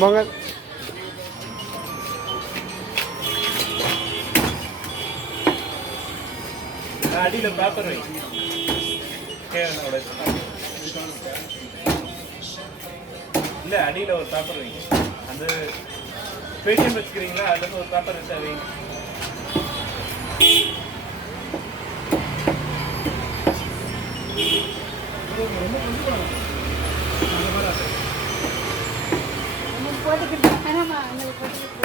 Banget. அடியில paper வை. இல்ல அடியில ஒரு பேப்பர் வைங்க. அந்த பேடிஎம் வச்சுக்கிறீங்களா? அதுல ஒரு பேப்பர் வச்சா வைங்க. போட்டுக்கிட்டு